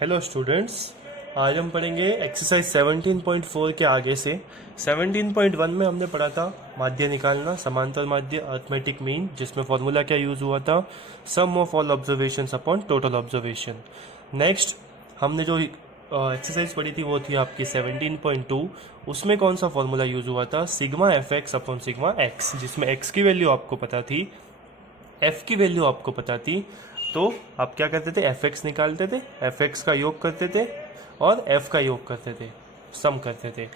Hello students, आज हम पढ़ेंगे एक्सरसाइज 17.4 के आगे से। 17.1 में हमने पढ़ा था माध्य निकालना, समांतर माध्य, अरिथमेटिक मीन, जिसमें फॉर्मूला क्या यूज हुआ था, sum of all observations upon total observation. Next हमने जो एक्सरसाइज पढ़ी थी वो थी आपकी 17.2। उसमें कौन सा फॉर्मूला यूज हुआ था, sigma F x upon sigma x, जिसमें एक्स की वैल्यू आपको पता थी, एफ की वैल्यू आपको पता थी। तो आप क्या करते थे, एफ एक्स निकालते थे, एफ एक्स का योग करते थे और एफ का योग करते थे, सम करते थे।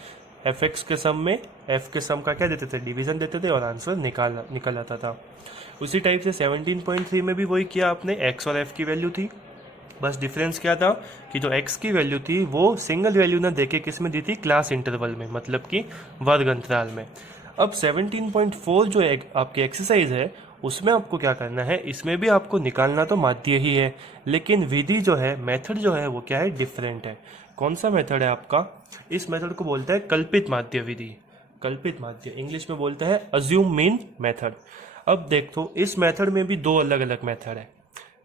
एफ एक्स के सम में एफ के सम का क्या देते थे, डिवीजन देते थे और आंसर निकल आता था। उसी टाइप से 17.3 में भी वही किया आपने, एक्स और एफ की वैल्यू थी। बस डिफरेंस क्या था कि जो एक्स की वैल्यू थी वो सिंगल वैल्यू ना देके किस में दी थी, क्लास इंटरवल में, मतलब कि वर्ग अंतराल में। अब 17.4 जो आपकी एक्सरसाइज है उसमें आपको क्या करना है, इसमें भी आपको निकालना तो माध्य ही है, लेकिन विधि जो है, मेथड जो है वो क्या है, डिफरेंट है। कौन सा मेथड है आपका, इस मेथड को बोलता है कल्पित माध्य विधि। कल्पित माध्य इंग्लिश में बोलता है अज्यूम मीन मेथड। अब देखो इस मेथड में भी दो अलग अलग मेथड है,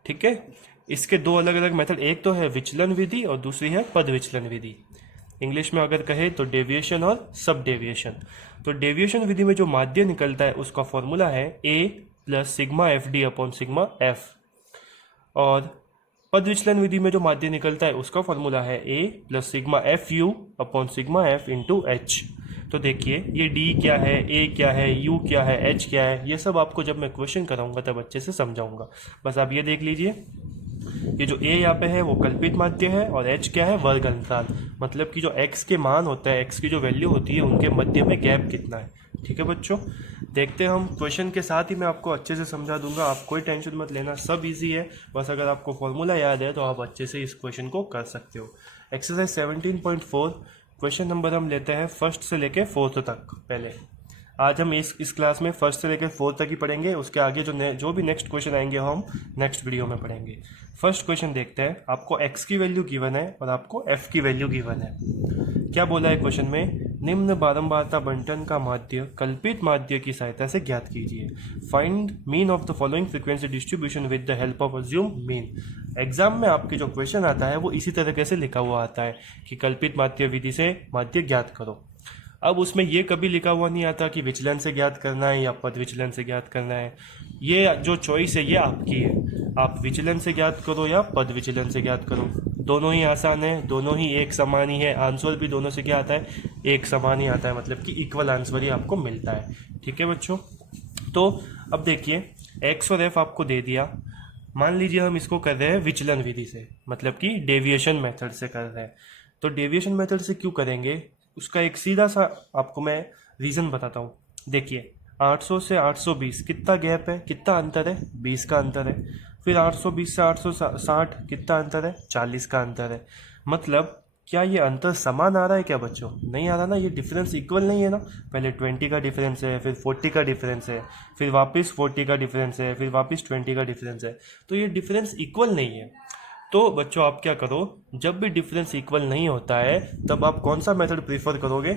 ठीक है। इसके दो अलग अलग मेथड, एक तो है विचलन विधि और दूसरी है पद विचलन विधि। इंग्लिश में अगर कहे तो डेविएशन और सब डेविएशन। तो डेविएशन विधि में जो माध्य निकलता है उसका फॉर्मूला है A plus sigma F D upon sigma F, और पद विचलन विधि में जो माध्य निकलता है उसका फॉर्मूला है A plus sigma F U upon sigma F into H. तो देखिए ये डी क्या है, ए क्या है, यू क्या है, एच क्या है, ये सब आपको जब मैं क्वेश्चन कराऊंगा तब अच्छे से समझाऊंगा। बस आप ये देख लीजिए, ये जो ए यहाँ पे है वो कल्पित माध्य है और एच क्या है, वर्ग अंतराल, मतलब कि जो एक्स के मान होता है, एक्स की जो वैल्यू होती है उनके मध्य में गैप कितना है। ठीक है बच्चों, देखते हैं हम क्वेश्चन के साथ ही मैं आपको अच्छे से समझा दूंगा, आप कोई टेंशन मत लेना, सब इजी है। बस अगर आपको फॉर्मूला याद है तो आप अच्छे से इस क्वेश्चन को कर सकते हो। एक्सरसाइज 17.4 क्वेश्चन नंबर हम लेते हैं फर्स्ट से लेके फोर्थ तक। पहले आज हम इस क्लास में फर्स्ट से लेकर फोर्थ तक ही पढ़ेंगे, उसके आगे जो भी नेक्स्ट क्वेश्चन आएंगे हम नेक्स्ट वीडियो में पढ़ेंगे। फर्स्ट क्वेश्चन देखते हैं, आपको x की वैल्यू गिवन है और आपको f की वैल्यू गिवन है। क्या बोला है क्वेश्चन में, निम्न बारंबारता बंटन का माध्य कल्पित माध्य की सहायता से ज्ञात कीजिए। Find mean of the following frequency distribution with the help of assume mean. Exam में आपके जो क्वेश्चन आता है वो इसी तरीके से लिखा हुआ आता है कि कल्पित माध्य विधि से माध्य ज्ञात करो। अब उसमें ये कभी लिखा हुआ नहीं आता कि विचलन से ज्ञात करना है या पद विचलन से ज्ञात करना है। ये जो चॉइस है ये आपकी है, आप विचलन से ज्ञात करो या पद विचलन से ज्ञात करो, दोनों ही आसान है, दोनों ही एक समान ही है, आंसर भी दोनों से क्या आता है, एक समान ही आता है, मतलब कि इक्वल आंसर ही आपको मिलता है। ठीक है बच्चों, तो अब देखिए एक्स और एफ आपको दे दिया, मान लीजिए हम इसको कर रहे हैं विचलन विधि से, मतलब कि डेविएशन मेथड से कर रहे हैं। तो डेविएशन मेथड से क्यों करेंगे, उसका एक सीधा सा आपको मैं रीज़न बताता हूँ। देखिए 800 से 820 कितना गैप है, कितना अंतर है, 20 का अंतर है। फिर 820 से 860 कितना अंतर है, 40 का अंतर है। मतलब क्या ये अंतर समान आ रहा है क्या बच्चों, नहीं आ रहा ना, ये डिफरेंस इक्वल नहीं है ना। पहले 20 का डिफरेंस है, फिर 40 का डिफरेंस है, फिर वापस 40 का डिफरेंस है, फिर वापस 20 का डिफरेंस है, तो ये डिफरेंस इक्वल नहीं है। तो बच्चों आप क्या करो, जब भी डिफरेंस इक्वल नहीं होता है तब आप कौन सा मेथड प्रीफर करोगे,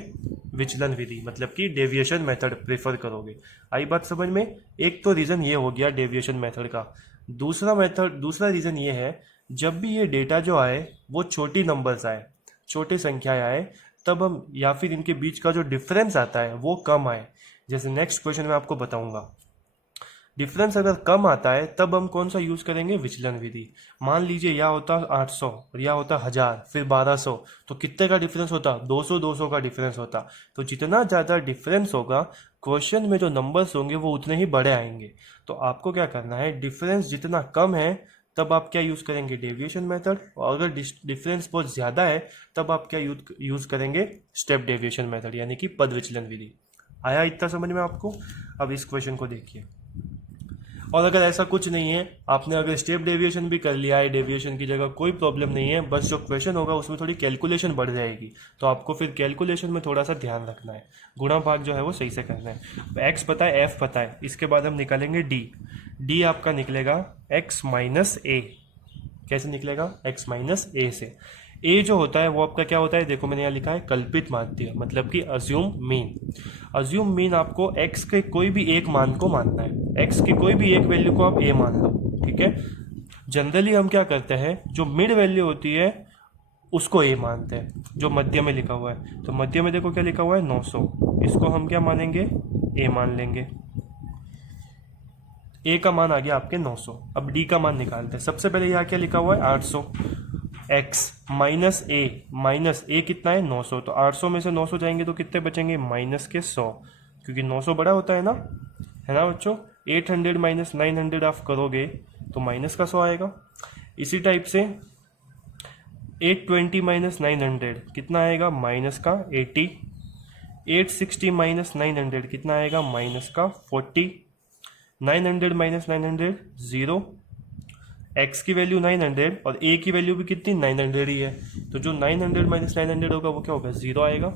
विचलन विधि, मतलब कि डेविएशन मेथड प्रीफर करोगे। आई बात समझ में। एक तो रीज़न ये हो गया डेविएशन मेथड का। दूसरा रीज़न ये है, जब भी ये डेटा जो आए वो छोटी नंबर्स आए, छोटी संख्याएं आए, तब हम, या फिर इनके बीच का जो डिफरेंस आता है वो कम आए। जैसे नेक्स्ट क्वेश्चन में आपको बताऊंगा, डिफरेंस अगर कम आता है तब हम कौन सा यूज करेंगे, विचलन विधि। मान लीजिए यह होता 800 और यह होता 1000, फिर 1200, तो कितने का डिफरेंस होता, 200 का डिफरेंस होता। तो जितना ज़्यादा डिफरेंस होगा क्वेश्चन में जो नंबर्स होंगे वो उतने ही बड़े आएंगे। तो आपको क्या करना है, डिफरेंस जितना कम है तब आप क्या यूज करेंगे, डेविएशन मेथड, और अगर डिफरेंस बहुत ज़्यादा है तब आप क्या यूज करेंगे, स्टेप डेविएशन मेथड, यानी कि पद विचलन विधि। आया इतना समझ में आपको। अब इस क्वेश्चन को देखिए, और अगर ऐसा कुछ नहीं है, आपने अगर स्टेप डेविएशन भी कर लिया है, डेविएशन की जगह कोई प्रॉब्लम नहीं है, बस जो क्वेश्चन होगा उसमें थोड़ी कैलकुलेशन बढ़ जाएगी, तो आपको फिर कैलकुलेशन में थोड़ा सा ध्यान रखना है, गुणा भाग जो है वो सही से करना है। एक्स पता है, एफ पता है, इसके बाद हम निकालेंगे डी आपका निकलेगा एक्स माइनस ए। कैसे निकलेगा, एक्स माइनस ए से। ए जो होता है वो आपका क्या होता है, देखो मैंने यहाँ लिखा है कल्पित माध्य, मतलब कि अज्यूम मीन। अज्यूम मीन आपको एक्स के कोई भी एक मान को मानना है, एक्स की कोई भी एक वैल्यू को आप ए मान लो, ठीक है। जनरली हम क्या करते हैं, जो मिड वैल्यू होती है उसको ए मानते हैं, जो मध्य में लिखा हुआ है। तो मध्य में देखो क्या लिखा हुआ है 900, इसको हम क्या मानेंगे, ए मान लेंगे। ए का मान आ गया आपके 900। अब डी का मान निकालते हैं। सबसे पहले यहाँ क्या लिखा हुआ है 800, एक्स माइनस ए कितना है 900, तो 800 में से 900 जाएंगे तो कितने बचेंगे माइनस के 100, क्योंकि 900 बड़ा होता है ना बच्चों। 800 माइनस 900 आप करोगे तो माइनस का 100 आएगा। इसी टाइप से 820 माइनस 900 कितना आएगा माइनस का 80। 860 माइनस 900 कितना आएगा माइनस का 40। 900 माइनस 900 0। x की वैल्यू 900 और a की वैल्यू भी कितनी 900 ही है, तो जो 900 माइनस 900 होगा वो क्या होगा 0 आएगा।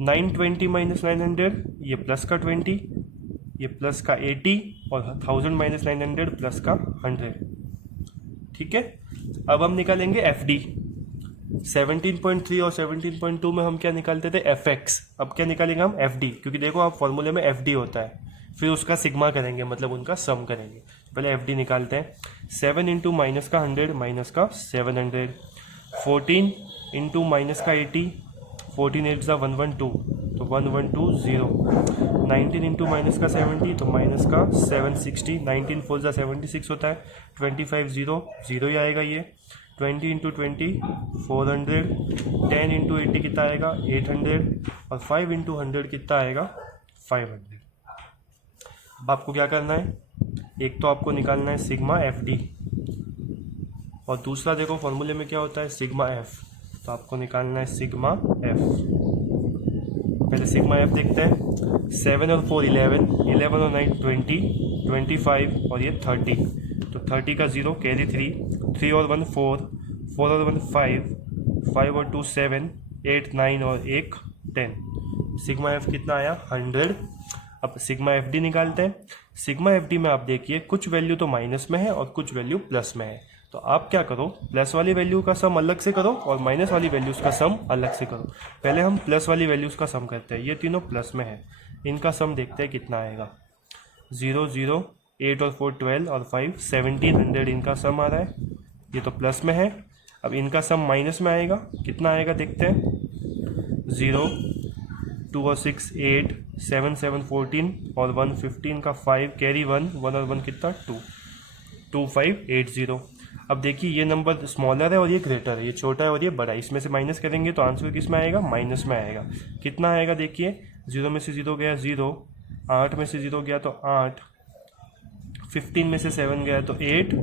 920 माइनस 900 ये प्लस का 20, ये प्लस का 80 और 1000 माइनस 900 प्लस का 100। ठीक है, अब हम निकालेंगे एफ डी। 17.3 और 17.2 में हम क्या निकालते थे एफ एक्स, अब क्या निकालेंगे हम एफ डी, क्योंकि देखो आप फॉर्मूले में एफ डी होता है, फिर उसका सिग्मा करेंगे, मतलब उनका सम करेंगे। पहले एफ डी निकालते हैं। 7 इंटू माइनस का 100 माइनस का 700, 14 इंटू माइनस का 80, 14 8 ज़ा 112 तो 112 0। 19 इंटू माइनस का 70 तो माइनस का 760, 19 4 ज़ा 76 होता है, 25 0 0 ही आएगा ये। 20 इंटू 20 400, 10 इंटू 80 कितना आएगा 800 और 5 इंटू 100 कितना आएगा 500। अब आपको क्या करना है, एक तो आपको निकालना है सिग्मा एफ डी और दूसरा देखो फॉर्मूले में क्या होता है सिग्मा एफ, तो आपको निकालना है सिग्मा एफ। पहले सिग्मा एफ देखते हैं। 7 और 4 11, 11 और 9 20, 25 और ये 30, तो 30 का 0 कैरी 3, 3 और 1 4, 4 और 1 5, 5 और 2 7, 8 9 और 1 10। सिग्मा एफ कितना आया 100। अब सिग्मा एफ डी निकालते हैं। सिग्मा एफ डी में आप देखिए कुछ वैल्यू तो माइनस में है और कुछ वैल्यू प्लस में है, तो आप क्या करो प्लस वाली वैल्यू का सम अलग से करो और माइनस वाली वैल्यूज़ का सम अलग से करो। पहले हम प्लस वाली वैल्यूज़ का सम करते हैं, ये तीनों प्लस में है, इनका सम देखते हैं कितना आएगा। 0 0, 8 और 4 12 और 5 1700 इनका सम आ रहा है, ये तो प्लस में है। अब इनका सम माइनस में आएगा, कितना आएगा देखते हैं। 0 2 और 6 8, 7 7 14 और 1 15 का 5 कैरी 1 1 और 1 कितना 2, 2 5 8 0। अब देखिए ये नंबर स्मॉलर है और ये ग्रेटर है, ये छोटा है और ये बड़ा है, इसमें से माइनस करेंगे तो आंसर किस में आएगा माइनस में आएगा। कितना आएगा देखिए, 0 में से 0 गया 0, 8 में से 0 गया तो 8, 15 में से 7 गया तो 8,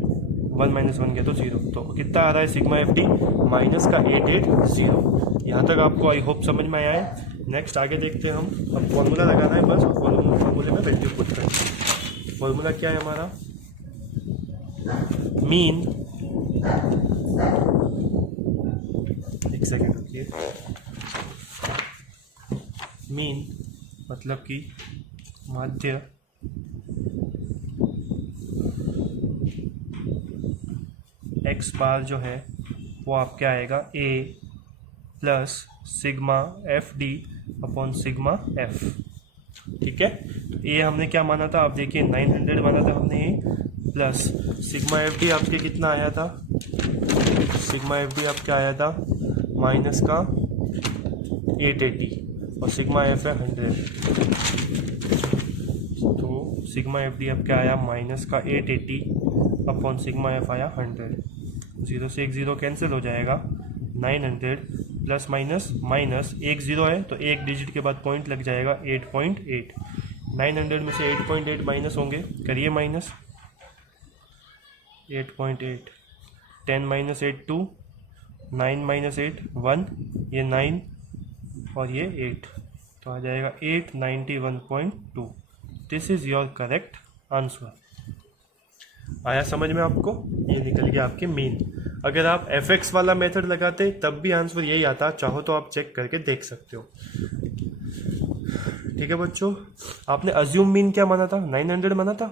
1 माइनस 1 गया तो 0, तो कितना आ रहा है सिग्मा एफ डी माइनस का 880। यहाँ तक आपको आई होप समझ में आया है। नेक्स्ट आगे देखते हैं हम। अब फॉर्मूला लगाना है बस, फॉर्मूले में वैल्यू पुट करना है। फॉर्मूला क्या है हमारा, मीन, एक सेकेंड रुकिए, मीन मतलब कि माध्य एक्स बार जो है वो आपके आएगा A plus sigma F D upon sigma F. ठीक है, तो ए हमने क्या माना था, आप देखिए 900 माना था हमने ये, प्लस सिग्मा एफ डी आपके कितना आया था, सिग्मा एफ डी आपके आया था माइनस का 880 और सिग्मा एफ है 100, तो सिग्मा एफ डी आपके आया माइनस का 880 अपॉन सिग्मा एफ आया 100। 0 से 1 0 कैंसिल हो जाएगा, 900 प्लस माइनस माइनस, एक 0 है तो एक डिजिट के बाद पॉइंट लग जाएगा 8.8। 900 में से 8.8 माइनस होंगे, करिए माइनस 8.8, 10 माइनस 8 2, 9 माइनस 8 1, ये 9 और ये 8, तो आ जाएगा 891.2। This is your correct answer. आया समझ में आपको, ये निकल गया आपके मीन। अगर आप एफ एक्स वाला मेथड लगाते तब भी आंसर यही आता, चाहो तो आप चेक करके देख सकते हो। ठीक है बच्चों, आपने अज्यूम मीन क्या माना था 900 माना था,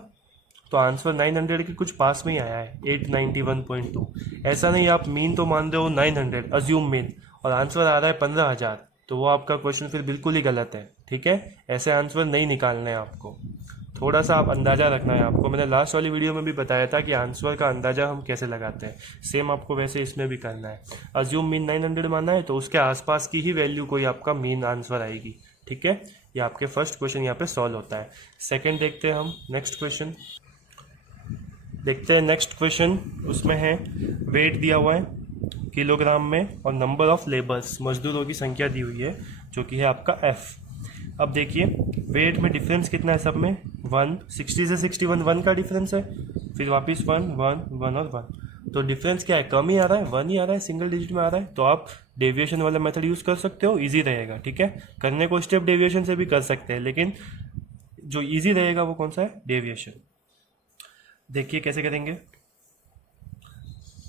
तो आंसर 900 के कुछ पास में ही आया है 891.2। ऐसा नहीं आप मीन तो मान रहे हो 900 अज्यूम मीन और आंसर आ रहा है 15,000, तो वो आपका क्वेश्चन फिर बिल्कुल ही गलत है। ठीक है, ऐसे आंसर नहीं निकालने हैं आपको। थोड़ा सा आप अंदाज़ा रखना है आपको। मैंने लास्ट वाली वीडियो में भी बताया था कि आंसर का अंदाज़ा हम कैसे लगाते हैं, सेम आपको वैसे इसमें भी करना है। अज्यूम मीन 900 माना है तो उसके आसपास की ही वैल्यू कोई आपका मीन आंसर आएगी, ठीक है। ये आपके फर्स्ट क्वेश्चन यहाँ पे सॉल्व होता है। सेकंड देखते हैं हम, नेक्स्ट क्वेश्चन देखते हैं। नेक्स्ट क्वेश्चन उसमें है वेट दिया हुआ है किलोग्राम में और नंबर ऑफ लेबर्स, मजदूरों की संख्या दी हुई है जो कि है आपका एफ। अब देखिए वेट में डिफरेंस कितना है सब में, 1, 60 से 61 1 का डिफरेंस है, फिर वापस 1 1 1 और 1, तो डिफरेंस क्या है, कम ही आ रहा है, 1 ही आ रहा है, सिंगल डिजिट में आ रहा है। तो आप डेविएशन वाला मेथड यूज़ कर सकते हो, इजी रहेगा, ठीक है। करने को स्टेप डेविएशन से भी कर सकते हैं, लेकिन जो इजी रहेगा वो कौन सा है, डेविएशन। देखिए कैसे करेंगे।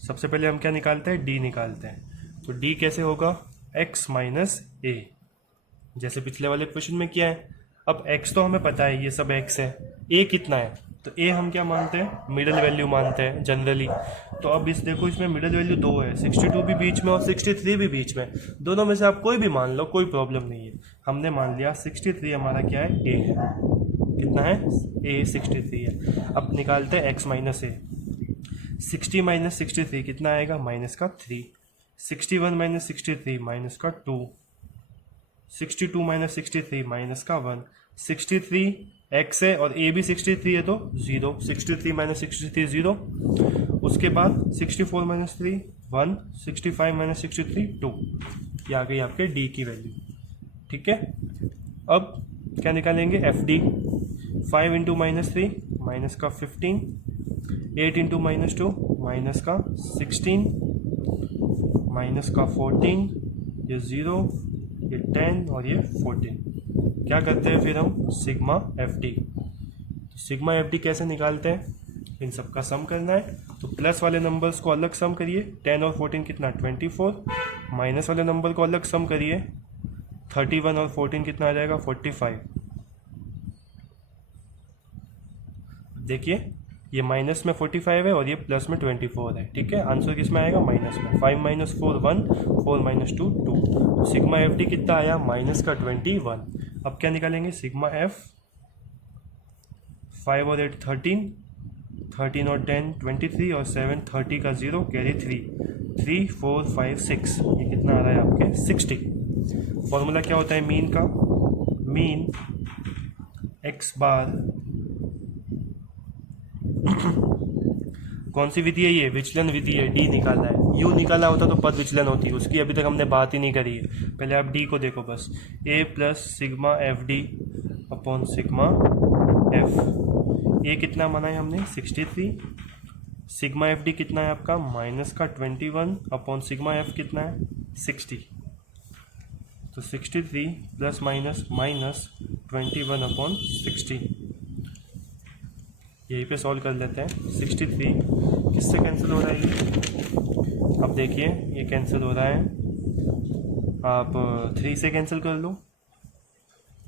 सबसे पहले हम क्या निकालते हैं, डी निकालते हैं। तो डी कैसे होगा, x माइनस ए, जैसे पिछले वाले क्वेश्चन में किया है। अब x तो हमें पता है, ये सब x है, a कितना है, तो a हम क्या मानते हैं, मिडिल वैल्यू मानते हैं जनरली। तो अब इस देखो इसमें मिडिल वैल्यू 2 है, 62 भी बीच में और 63 भी बीच में, दोनों में से आप कोई भी मान लो, कोई प्रॉब्लम नहीं है। हमने मान लिया 63 हमारा क्या है, a है, कितना है, a 63 है। अब निकालते हैं x माइनस ए। 60 माइनस 63 कितना आएगा, माइनस का 3। 61 माइनस 63 माइनस का 2। 62 माइनस 63 माइनस का 1। 63 x है और a भी 63 है तो 0। 63 माइनस 63 0। उसके बाद 64 माइनस 3 1। 65 माइनस 63 2। ये आ गई आपके d की वैल्यू, ठीक है। अब क्या निकालेंगे, F D. 5 into minus 3 minus का 15। 8 इंटू माइनस 2 माइनस का 16 माइनस का 14, ये 0, ये 10 और ये 14। क्या करते हैं फिर हम, सिग्मा एफ डी। तो सिग्मा एफ डी कैसे निकालते हैं, इन सब का सम करना है। तो प्लस वाले नंबर्स को अलग सम करिए, 10 और 14 कितना 24। माइनस वाले नंबर को अलग सम करिए, 31 और 14 कितना आ जाएगा 45। देखिए ये माइनस में 45 है और ये प्लस में 24 है, ठीक है। आंसर किस में आएगा, माइनस में। 5 माइनस 4 1, 4 माइनस 2 2। तो सिग्मा एफ डी कितना आया, माइनस का 21। अब क्या निकालेंगे, सिग्मा एफ। 5 और 8 13, 13 और 10 23 और 7 30 का 0 कैरी 3, 3 4 5 6, ये कितना आ रहा है आपके 60। फॉर्मूला क्या होता है मीन का, मीन एक्स बार कौन सी विधि है, ये विचलन विधि है, डी निकालना है। यू निकाला होता तो पद विचलन होती, उसकी अभी तक हमने बात ही नहीं करी है। पहले आप डी को देखो बस, A plus sigma F D upon sigma F. A कितना माना है हमने 63, सिग्मा एफ डी कितना है आपका माइनस का 21 अपॉन सिग्मा एफ कितना है 60। तो 63 प्लस माइनस माइनस 21 अपॉन 60, यहीं पे सॉल्व कर लेते हैं। 63 किससे कैंसिल हो रहा है ये, अब देखिए ये कैंसिल हो रहा है, आप 3 से कैंसिल कर लो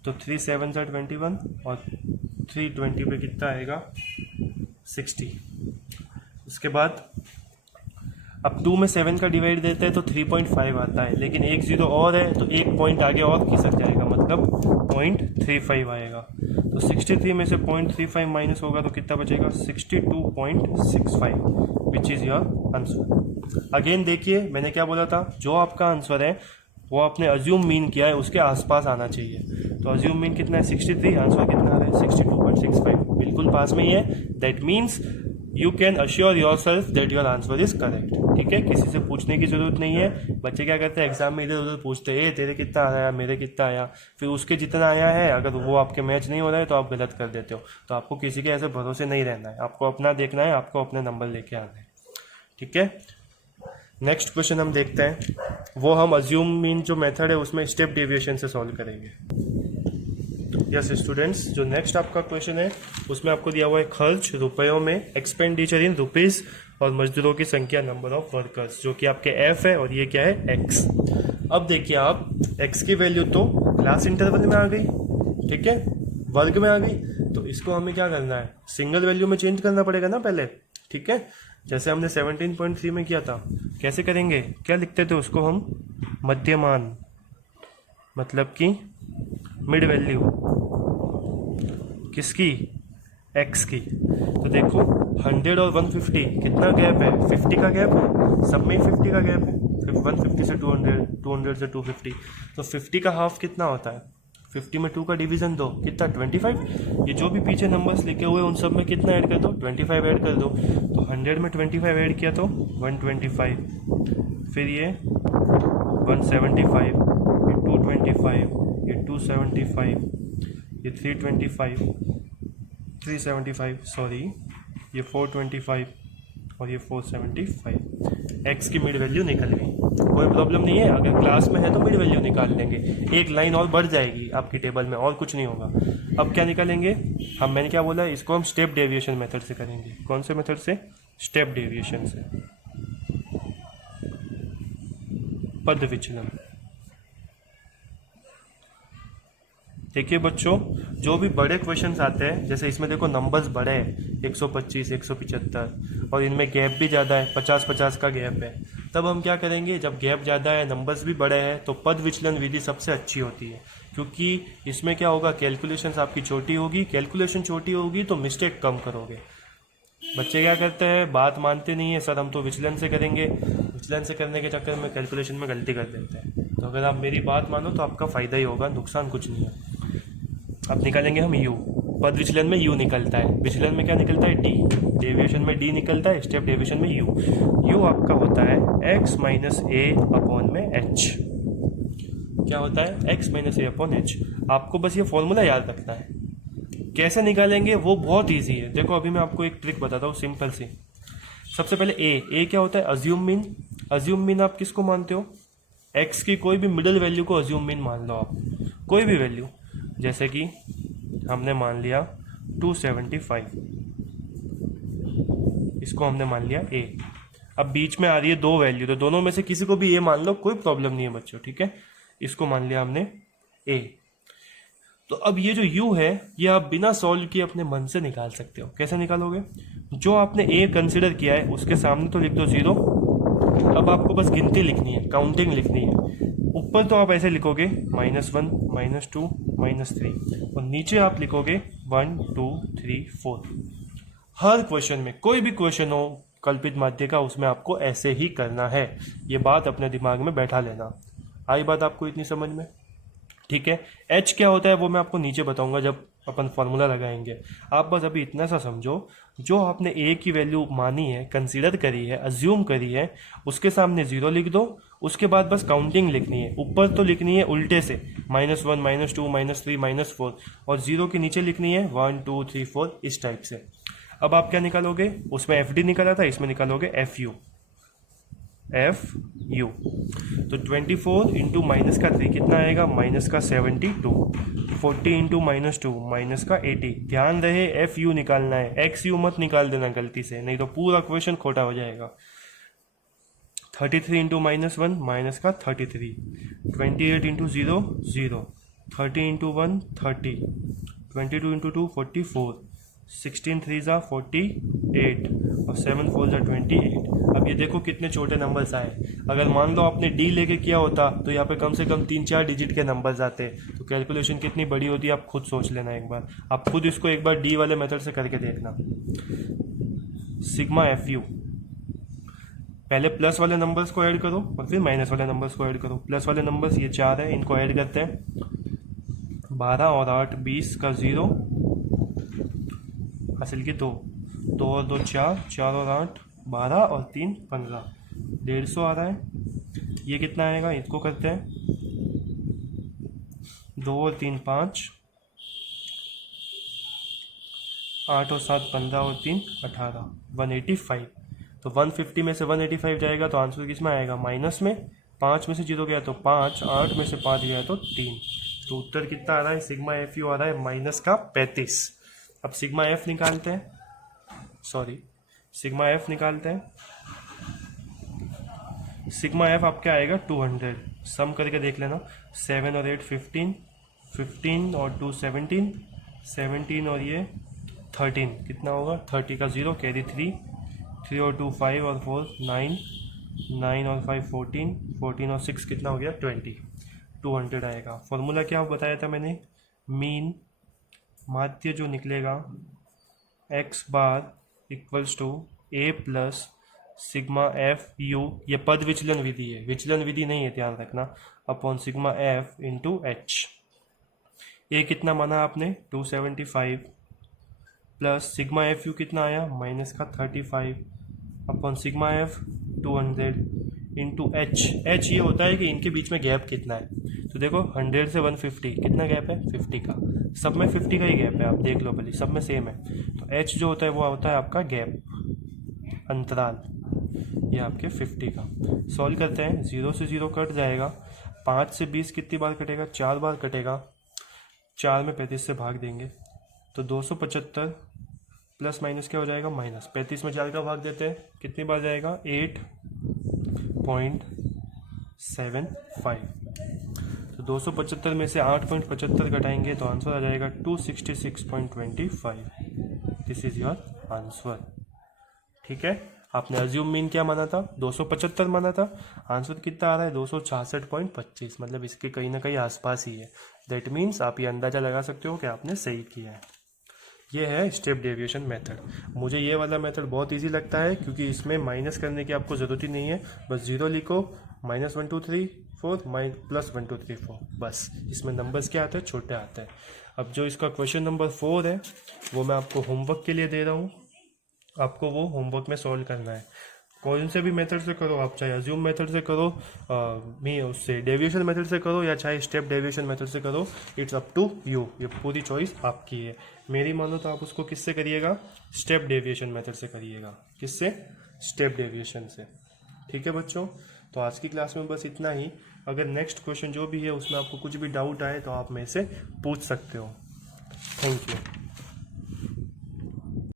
तो 3 7 सा 21 और 3 20 पे कितना आएगा 60। उसके बाद अब 2 में 7 का डिवाइड देते हैं तो 3.5 आता है, लेकिन एक जीरो और है तो एक पॉइंट आगे और खिसक जाएगा, मतलब 0.35 आएगा। तो 63 में से 0.35 माइनस होगा तो कितना बचेगा 62.65, which is your answer. Again देखिए मैंने क्या बोला था, जो आपका आंसर है वो आपने अज्यूम मीन किया है उसके आसपास आना चाहिए। तो अज्यूम मीन कितना है 63, आंसर कितना आ रहा है 62.65, बिल्कुल पास में ही है। That means you can assure your self that your answer is correct, ठीक है। किसी से पूछने की जरूरत नहीं है। बच्चे क्या करते हैं एग्जाम में इधर उधर पूछते हैं, तेरे कितना आया, मेरे कितना आया, फिर उसके जितना आया है अगर वो आपके मैच नहीं हो रहा है तो आप गलत कर देते हो। तो आपको किसी के ऐसे भरोसे नहीं रहना है, आपको अपना देखना है, आपको अपने नंबर लेके आना है, ठीक है। नेक्स्ट क्वेश्चन हम देखते हैं, वो हम अज्यूम मीन जो मेथड है उसमें स्टेप डेविएशन से सॉल्व करेंगे। यस स्टूडेंट्स, जो नेक्स्ट आपका क्वेश्चन है उसमें आपको दिया हुआ है खर्च रुपयों में, एक्सपेंडिचर इन रुपीज, और मजदूरों की संख्या नंबर ऑफ वर्कर्स, जो कि आपके एफ है और ये क्या है एक्स। अब देखिए आप एक्स की वैल्यू तो क्लास इंटरवल में आ गई, ठीक है, वर्ग में आ गई, तो इसको हमें क्या करना है सिंगल वैल्यू में चेंज करना पड़ेगा ना पहले, ठीक है। जैसे हमने 17.3 में किया था, कैसे करेंगे, क्या लिखते थे उसको हम, मध्यमान, मतलब कि मिड वैल्यू किसकी, एक्स की। तो देखो 100 और 150 कितना गैप है, 50 का गैप है, सब में 50 का गैप है। 150 से 200, 200 से 250, तो 50 का हाफ कितना होता है, 50 में 2 का डिवीजन दो, कितना 25। ये जो भी पीछे नंबर्स लिखे हुए उन सब में कितना ऐड कर दो, 25 ऐड कर दो। तो 100 में 25 ऐड किया तो 125, फिर ये 175, ये 225, ये 275, ये 325, 375 सॉरी, ये 425 और ये 475। एक्स की मिड वैल्यू निकल गई, कोई प्रॉब्लम नहीं है। अगर क्लास में है तो मिड वैल्यू निकाल लेंगे, एक लाइन और बढ़ जाएगी आपकी टेबल में, और कुछ नहीं होगा। अब क्या निकालेंगे हम, मैंने क्या बोला, इसको हम स्टेप डेविएशन मेथड से करेंगे। कौन से मेथड से, स्टेप डेविएशन से, पद विचलन। देखिए बच्चों, जो भी बड़े क्वेश्चंस आते हैं, जैसे इसमें देखो नंबर्स बड़े हैं 125, 175, और इनमें गैप भी ज़्यादा है, 50-50 का गैप है। तब हम क्या करेंगे, जब गैप ज़्यादा है, नंबर्स भी बड़े हैं, तो पद विचलन विधि सबसे अच्छी होती है। क्योंकि इसमें क्या होगा, कैलकुलेशंस आपकी छोटी होगी, कैलकुलेशन छोटी होगी तो मिस्टेक कम करोगे। बच्चे क्या करते हैं, बात मानते नहीं है, सर हम तो विचलन से करेंगे, विचलन से करने के चक्कर में कैलकुलेशन में गलती कर देते हैं। तो अगर आप मेरी बात मानो तो आपका फ़ायदा ही होगा, नुकसान कुछ नहीं है। अब निकालेंगे हम यू, पद विचलन में यू निकलता है, विचलन में क्या निकलता है, डी, डेविएशन में डी निकलता है, स्टेप डेविएशन में यू। यू आपका होता है x माइनस ए अपॉन में h। क्या होता है, x माइनस ए अपॉन h। आपको बस ये फॉर्मूला याद रखना है। कैसे निकालेंगे वो बहुत ईजी है। देखो अभी मैं आपको एक ट्रिक बताता हूँ सिंपल सी। सबसे पहले ए क्या होता है, अज्यूम मीन। अज्यूम मीन आप किसको मानते हो, x की कोई भी मिडिल वैल्यू को अज्यूम मीन मान लो आप, कोई भी वैल्यू। जैसे कि हमने मान लिया 275, इसको हमने मान लिया a। अब बीच में आ रही है दो वैल्यू, तो दोनों में से किसी को भी a मान लो, कोई प्रॉब्लम नहीं है बच्चों, ठीक है। इसको मान लिया हमने a। तो अब ये जो u है, ये आप बिना सॉल्व किए अपने मन से निकाल सकते हो। कैसे निकालोगे, जो आपने a कंसिडर किया है उसके सामने तो लिख दो 0। अब आपको बस गिनती लिखनी है, काउंटिंग लिखनी है। ऊपर तो आप ऐसे लिखोगे -1, -2, -3, और नीचे आप लिखोगे 1, 2, 3, 4। हर क्वेश्चन में, कोई भी क्वेश्चन हो कल्पित माध्य का, उसमें आपको ऐसे ही करना है। ये बात अपने दिमाग में बैठा लेना। आई बात आपको इतनी समझ में, ठीक है। h क्या होता है वो मैं आपको नीचे बताऊंगा जब अपन फॉर्मूला लगाएंगे। आप बस अभी इतना सा समझो, जो आपने a की वैल्यू मानी है, कंसीडर करी है, अज्यूम करी है, उसके सामने 0 लिख दो। उसके बाद बस काउंटिंग लिखनी है, ऊपर तो लिखनी है उल्टे से -1, -2, -3, -4, और 0 के नीचे लिखनी है 1, 2, 3, 4, इस टाइप से। अब आप क्या निकालोगे, उसमें FD निकाला था, इसमें निकालोगे FU। तो 24 इंटू माइनस का 3 कितना आएगा, माइनस का 72। 40 इंटू -2 माइनस का 80। ध्यान रहे FU निकालना है, XU मत निकाल देना गलती से, नहीं तो पूरा क्वेश्चन खोटा हो जाएगा। 33 इंटू -1 माइनस का 33। 28 इंटू 0 0। 30 इंटू 1 30। 22 इंटू 2 44। 16 3 48 और 7 4 28। अब ये देखो कितने छोटे नंबर्स आए। अगर मान लो आपने डी लेके किया होता तो यहाँ पे कम से कम 3-4 डिजिट के नंबर्स आते, तो कैलकुलेशन कितनी बड़ी होती है आप खुद सोच लेना एक बार। आप खुद इसको एक बार डी वाले मेथड से करके देखना। सिग्मा FU, पहले प्लस वाले नंबर्स को ऐड करो और फिर माइनस वाले नंबर्स को ऐड करो। प्लस वाले नंबर्स ये 4 है, इनको ऐड करते हैं। 12 और 8 20 का 0 हासिल की 2 और 2 4, 4 और 8 12 और 3 15, 150 आ रहा है। ये कितना आएगा, इसको करते हैं 2 और 3 5, 8 और 7 15 और 3 18, 185। तो 150 में से 185 जाएगा तो आंसर किस में आएगा, माइनस में। 5 में से 0 गया तो 5, 8 में से 5 गया तो 3। तो उत्तर कितना आ रहा है, सिग्मा FU आ रहा है माइनस का 35। अब सिग्मा F निकालते हैं, सिग्मा F निकालते हैं। सिग्मा F आपके आएगा 200। सम करके देख लेना, 7 और 8 15, 15 और 2 17, 17 और ये 13 कितना होगा, 30 का 0 कैरी 3, 3 और 2 5 और 4 9, 9 और 5 14, 14 और 6 कितना हो गया 20। 200 आएगा। फॉर्मूला क्या बताया था मैंने, मीन माध्य जो निकलेगा X bar equals to A plus sigma F U, ये पद विचलन विधि है, विचलन विधि नहीं है, ध्यान रखना, upon sigma F into H. A कितना माना आपने 275 प्लस सिग्मा एफ यू कितना आया माइनस का 35 upon sigma F 200 into H. H ये होता है कि इनके बीच में गैप कितना है, तो देखो 100 से 150 कितना गैप है 50 का, सब में 50 का ही गैप है, आप देख लो भले सब में सेम है। तो एच जो होता है वो होता है आपका गैप, अंतराल, ये आपके 50 का। सॉल्व करते हैं, 0 से 0 कट जाएगा, 5 से 20 कितनी बार कटेगा 4 बार कटेगा, 4 में 35 से भाग देंगे तो 275 प्लस माइनस क्या हो जाएगा माइनस, 35 में 4 का भाग देते हैं कितनी बार जाएगा 8.75। तो 275 में से 8.75 घटाएंगे तो आंसर आ जाएगा 266.25। This is your answer. ठीक है, आपने अज्यूम मीन क्या माना था 275 माना था, आंसर कितना आ रहा है 266.25, मतलब इसके कहीं ना कहीं आसपास ही है। दैट मीन्स आप ये अंदाजा लगा सकते हो कि आपने सही किया है। ये है स्टेप डेविएशन मेथड। मुझे ये वाला मेथड बहुत इजी लगता है क्योंकि इसमें माइनस करने की आपको ज़रूरत ही नहीं है, बस 0 लिखो, -1 2 3 4 +1 2 3 4, बस इसमें नंबर्स क्या आते हैं छोटे आते हैं। अब जो इसका क्वेश्चन नंबर 4 है वो मैं आपको होमवर्क के लिए दे रहा हूँ, आपको वो होमवर्क में सॉल्व करना है। कौन से भी मेथड से करो आप, चाहे अज्यूम मेथड से करो, उससे डेविएशन मेथड से करो, या चाहे स्टेप डेविएशन मेथड से करो, इट्स अप टू यू, ये पूरी चॉइस आपकी है। मेरी मानो तो आप उसको किससे करिएगा, स्टेप डेविएशन मेथड से करिएगा। किससे, स्टेप डेविएशन से। ठीक है बच्चों, तो आज की क्लास में बस इतना ही। अगर नेक्स्ट क्वेश्चन जो भी है उसमें आपको कुछ भी डाउट आए तो आप मेरे से पूछ सकते हो। Thank you.